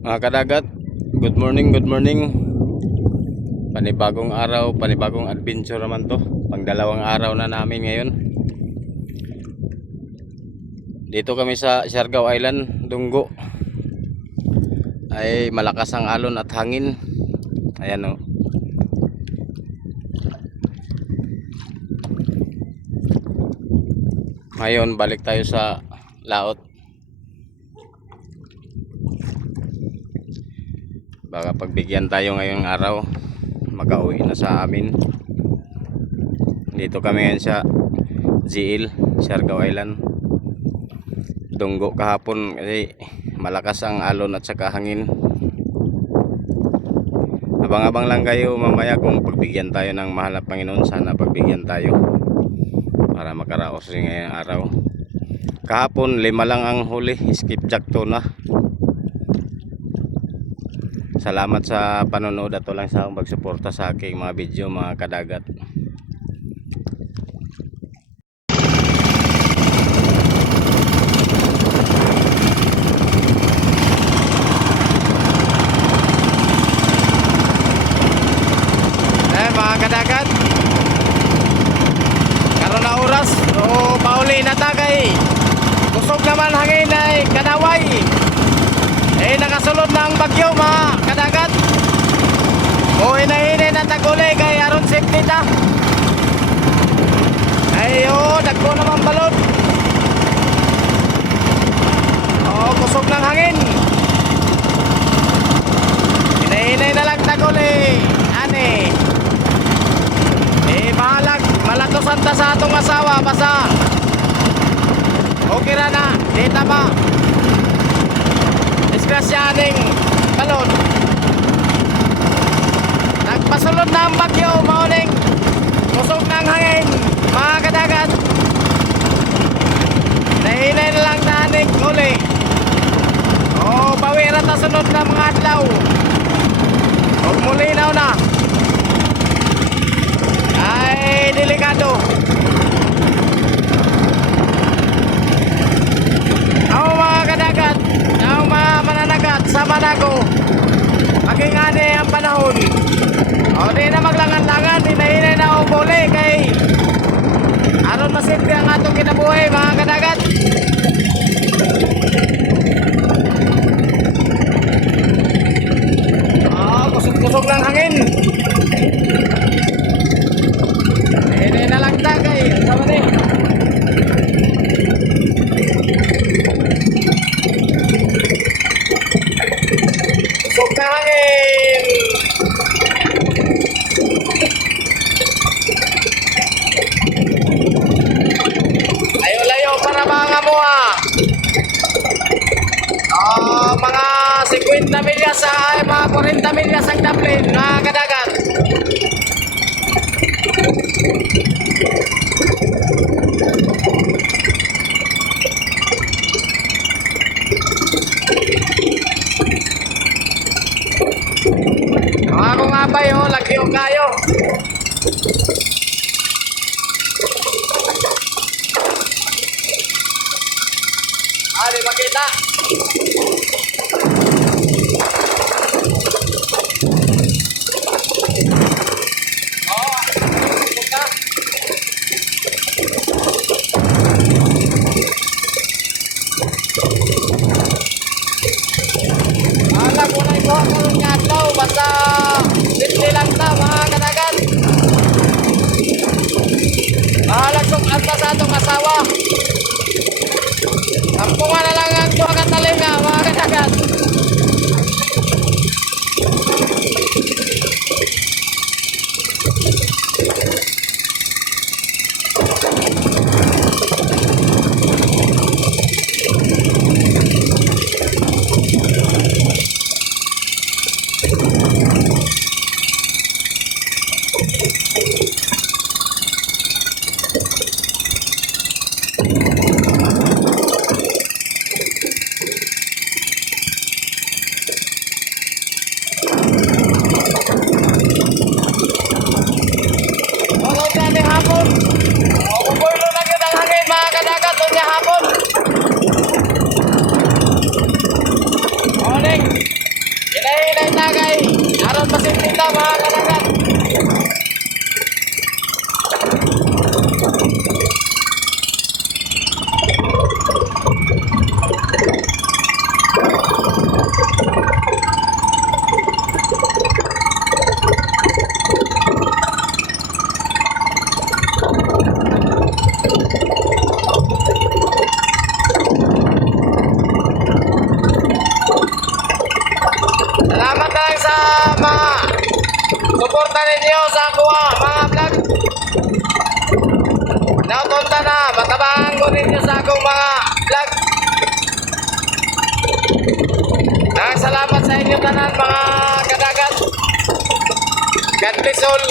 Mga kadagat, good morning, good morning. Panibagong araw, panibagong adventure naman to. Pangdalawang araw na namin ngayon. Dito kami sa Siargao Island, Dunggo. Ay malakas ang alon at hangin. Ayan o. Ngayon balik tayo sa laot. Baka pagbigyan tayo ngayong araw, mag-auwi na sa amin. Dito kami ngayon sa GL, Siargao Island, Dunggo kahapon kasi malakas ang alon at saka hangin. Abang-abang lang kayo mamaya kung pagbigyan tayo ng mahal na Panginoon. Sana pagbigyan tayo para makaraos rin ngayong araw. Kahapon 5 lang ang huli, skipjack tuna. Salamat sa panonood at walang sawang pagsuporta sa aking mga video, mga kadagat. Mga kadagat, karon na oras o pauli na tagay. Kusog naman hangin ay kanaway. Nakasulod ng bagyo mga kadagat. O hinahinay na taguli kay aron safety ta. Dagko naman balod. Kusog ng hangin. Hinahinay na lang taguli. Ani bahalag malatosan ta sa atong asawa basta okay ra na di tama disgrasyaning balod. Nagpasulod na ang bagyo mauning kusog ng hangin mga kadagat. Nahinay na lang naning uli. Bawi ra ta sunod na mga adlaw. Huwag mulinaw na ay delikado. Ang mga kadagat, ang mga mananagat sa Manago, maging ani ang panahon. Di na maglangan-langan, hinahinay na ang buli kay aron masimple ang atong kinabuhi mga kadagat. Kusog-kusog ng hangin. Ini na lang tagay. Sama ni. Kusog na hangin. Layo-layo para mga mua. Mga 50 milyas ay mga 40 milyas ang Dublin, mga kadagat. Mga kung abay lagyo kayo. Di makita. Basta simple lang ta mga kadagat. Mahalagsok anta sa atong asawa. Tampungan na lang ang tuwa katalinga mga kadagat. Sunod pasimplita mga kadagat. Salamat lang sa mga suporta ninyo sa kuha mga vlog. Nautunta na, matabangan ko ninyo sa akong mga vlog. Salamat sa inyo tanan mga kadagat. God bless all.